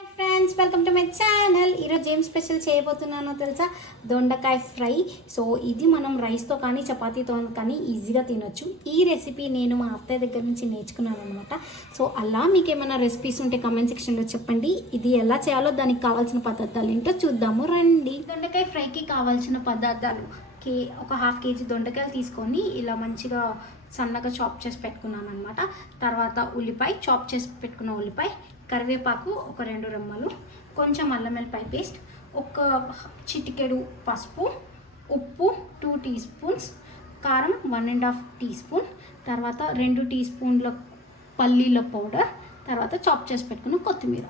Friends welcome to my channel. ఈరోజు ఏం special చేయబోతున్నానో తెలుసా? దొండకాయ ఫ్రై. సో ఇది మనం రైస్తో కానీ చపాతీతో కానీ ఈజీగా తినొచ్చు. ఈ రెసిపీ నేను మా అత్తయ్య దగ్గర నుంచి నేర్చుకున్నాను అనమాట సో అలా మీకు ఏమైనా రెసిపీస్ ఉంటే కమెంట్ సెక్షన్లో చెప్పండి. ఇది ఎలా చేయాలో దానికి కావాల్సిన పదార్థాలు ఏంటో చూద్దాము. రండి. దొండకాయ ఫ్రైకి కావాల్సిన పదార్థాలు. కే ఒక హాఫ్ కేజీ దొండకాయలు తీసుకొని ఇలా మంచిగా సన్నగా చాప్ చేసి పెట్టుకున్నాను అనమాట తర్వాత ఉల్లిపాయ చాప్ చేసి పెట్టుకున్న ఉల్లిపాయ కరివేపాకు ఒక రెండు రెమ్మలు కొంచెం అల్లం వెల్లిపాయ పేస్ట్ ఒక చిటికెడు పసుపు ఉప్పు టూ టీ స్పూన్స్ కారం one and half teaspoon తర్వాత రెండు టీ స్పూన్ల పల్లీల పౌడర్ తర్వాత చాప్ చేసి పెట్టుకున్న కొత్తిమీర.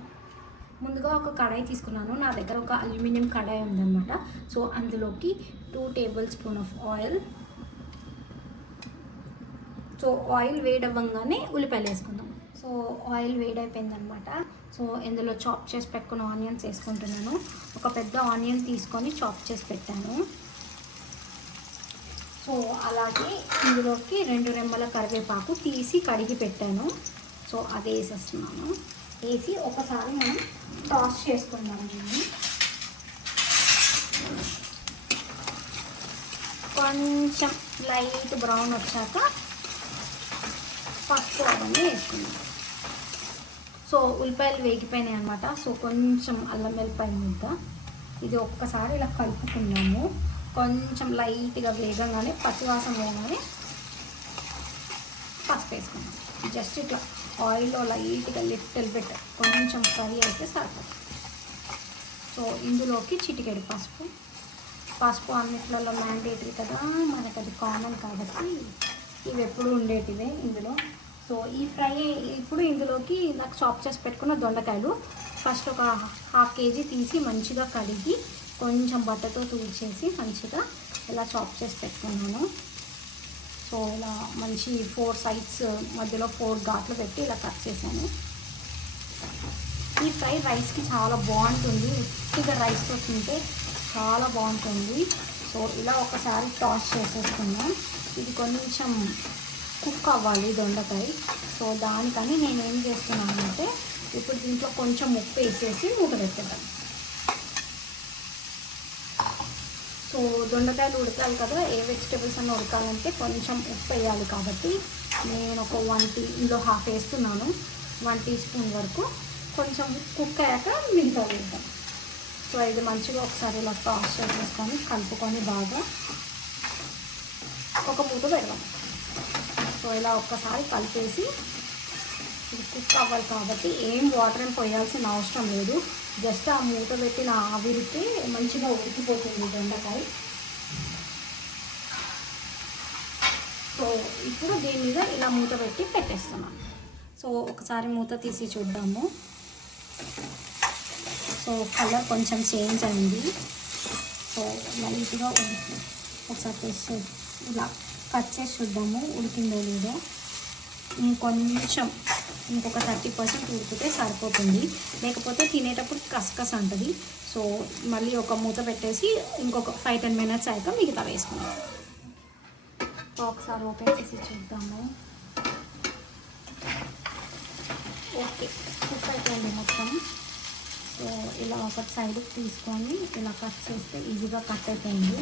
ముందుగా ఒక కడాయి తీసుకున్నాను. నా దగ్గర ఒక అల్యూమినియం కడాయి ఉందన్నమాట. సో అందులోకి two tablespoon of oil so oil వేడవ్వంగానే ఉల్లిపాయలు వేసుకుందాం సో ఆయిల్ వేడైపోయిందనమాట సో ఇందులో చాప్ చేసి పెట్టుకున్న ఆనియన్స్ వేసుకుంటున్నాను. ఒక పెద్ద ఆనియన్ తీసుకొని చాప్ చేసి పెట్టాను. సో అలాగే ఇందులోకి రెండు రెమ్మల కరివేపాకు తీసి కడిగి పెట్టాను. సో అది వేసేస్తున్నాను. వేసి ఒకసారి మనం టాస్ చేసుకుందాం దీన్ని. కొంచెం లైట్ బ్రౌన్ వచ్చాక పసుపు అవన్నీ వేసుకుందాం. సో ఉల్లిపాయలు వేగిపోయినాయి అనమాట సో కొంచెం అల్లం వెల్లిపాయ ముద్ద. ఇది ఒక్కసారి ఇలా కలుపుకున్నాము కొంచెం లైట్గా వేగంగానే పసువాసం వేయగానే పసుపు వేసుకున్నాం జస్ట్ ఇట్లా ఆయిల్లో లైట్గా లిటిల్ బిట్ కొంచెం ఫ్రై అయితే సరిపోతుంది. సో ఇందులోకి చిటికెడు పసుపు. పసుపు అన్నిట్లలో మ్యాండేటరీ కదా. మనకు అది కామన్ కాబట్టి ఇవి ఎప్పుడు ఉండేటివే ఇందులో. సో ఈ ఫ్రై ఇప్పుడు ఇందులోకి నాకు చాప్ చేసి పెట్టుకున్న దొండకాయలు. ఫస్ట్ ఒక హాఫ్ కేజీ తీసి మంచిగా కడిగి కొంచెం బట్టతో తూల్చేసి మంచిగా ఇలా చాప్ చేసి పెట్టుకున్నాను. సో ఇలా మంచి ఫోర్ సైడ్స్ మధ్యలో ఫోర్ ఘాట్లు పెట్టి ఇలా కట్ చేశాను. ఈ ఫ్రై రైస్కి చాలా బాగుంటుంది. ఉట్టిగా రైస్తో తింటే చాలా బాగుంటుంది. సో ఇలా ఒకసారి టాస్ చేసేసుకున్నాం ఇది కొంచెం కుక్ అవ్వాలి దొండకాయ. సో దానికని నేను ఏం చేస్తున్నానంటే ఇప్పుడు దీంట్లో కొంచెం ఉప్పు వేసేసి మూత సో దొండకాయలు ఉడకాలి కదా ఏ వెజిటేబుల్స్ అన్న ఉడకాలంటే కొంచెం ఉప్పు వేయాలి కాబట్టి నేను ఒక వన్ టీ ఇందులో హాఫ్ వేస్తున్నాను. వన్ టీ స్పూన్ వరకు కొంచెం కుక్ అయ్యాక మిగతా వేద్దాం. సో ఇది మంచిగా ఒకసారి ఇలా టాస్ చేసేసుకొని కలుపుకొని బాగా ఒక మూత పెడదాం. సో ఇలా ఒక్కసారి కలిపేసి ఇది కుక్ అవ్వాలి కాబట్టి ఏం వాటర్ ఏం పోయాల్సిన అవసరం లేదు. జస్ట్ ఆ మూత పెట్టిన ఆవిరితే మంచిగా ఉడికిపోతుంది దొండకాయ సో ఇప్పుడు దీని మీద ఇలా మూత పెట్టి పెట్టేస్తున్నాను సో ఒకసారి మూత తీసి చూద్దాము. సో కలర్ కొంచెం చేంజ్ అయింది. సో లైట్గా ఒకసారి టేస్ట్ ఇలా కట్ చేసి చూద్దాము ఉడికిందో లేదో. ఇంకొంచెం ఇంకొక థర్టీ పర్సెంట్ ఉడికితే సరిపోతుంది. లేకపోతే తినేటప్పుడు కసకస ఉంటుంది సో మళ్ళీ ఒక మూత పెట్టేసి ఇంకొక ఫైవ్ టెన్ మినిట్స్ అయ్యాక మిగతా వేసుకుందాం. సో ఒకసారి ఓపెన్ చేసి చూద్దాము. ఓకే కుక్ అయిపోయింది మొత్తం. ఇలా ఒక సైడ్ తీసుకొని ఇలా కట్ చేస్తే ఈజీగా కట్ అయిపోయింది.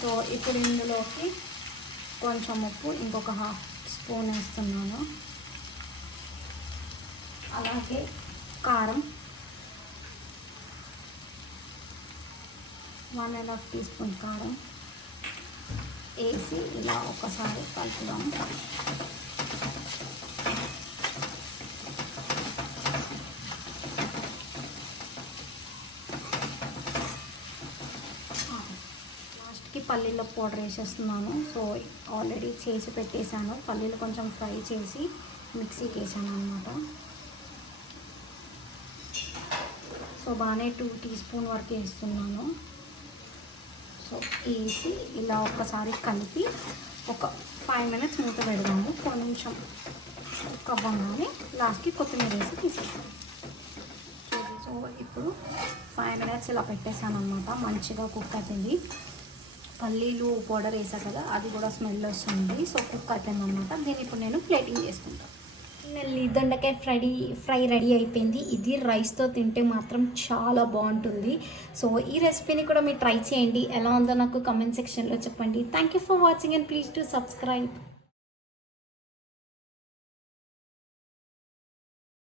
సో ఇప్పుడు ఇందులోకి కొంచెం ఉప్పు ఇంకొక హాఫ్ స్పూన్ వేస్తున్నాను. అలాగే కారం. One and half teaspoon కారం వేసి ఇలా ఒకసారి కలుపుదాం లాస్ట్కి పల్లీల పౌడర్ వేసేస్తున్నాను. సో ఆల్రెడీ చేసి పెట్టేశాను. పల్లీలు కొంచెం ఫ్రై చేసి మిక్సీకి వేసాను అనమాట సో బాగానే టూ టీ స్పూన్ వరకు వేస్తున్నాను. సో వేసి ఇలా ఒక్కసారి కలిపి ఒక ఫైవ్ మినిట్స్ మూత పెడదాము. కొంచెం కుక్ అవ్వగానే లాస్ట్కి కొత్తిమీర వేసి తీసేస్తాం సో ఇప్పుడు ఫైవ్ మినిట్స్ ఇలా పెట్టేశాను అనమాట మంచిగా కుక్ అవుతుంది పల్లీలు పౌడర్ వేసా కదా అది కూడా స్మెల్ వస్తుంది. సో కుక్ అవుతుంది అనమాట దీన్ని ఇప్పుడు నేను ప్లేటింగ్ చేసుకుంటాను ఫైనల్లీ దొండకాయ ఫ్రై ఫ్రై రెడీ అయిపోయింది. ఇది రైస్తో తింటే మాత్రం చాలా బాగుంటుంది. సో ఈ రెసిపీని కూడా మీరు ట్రై చేయండి. ఎలా ఉందో నాకు కమెంట్ సెక్షన్లో చెప్పండి. Thank you for watching and please to subscribe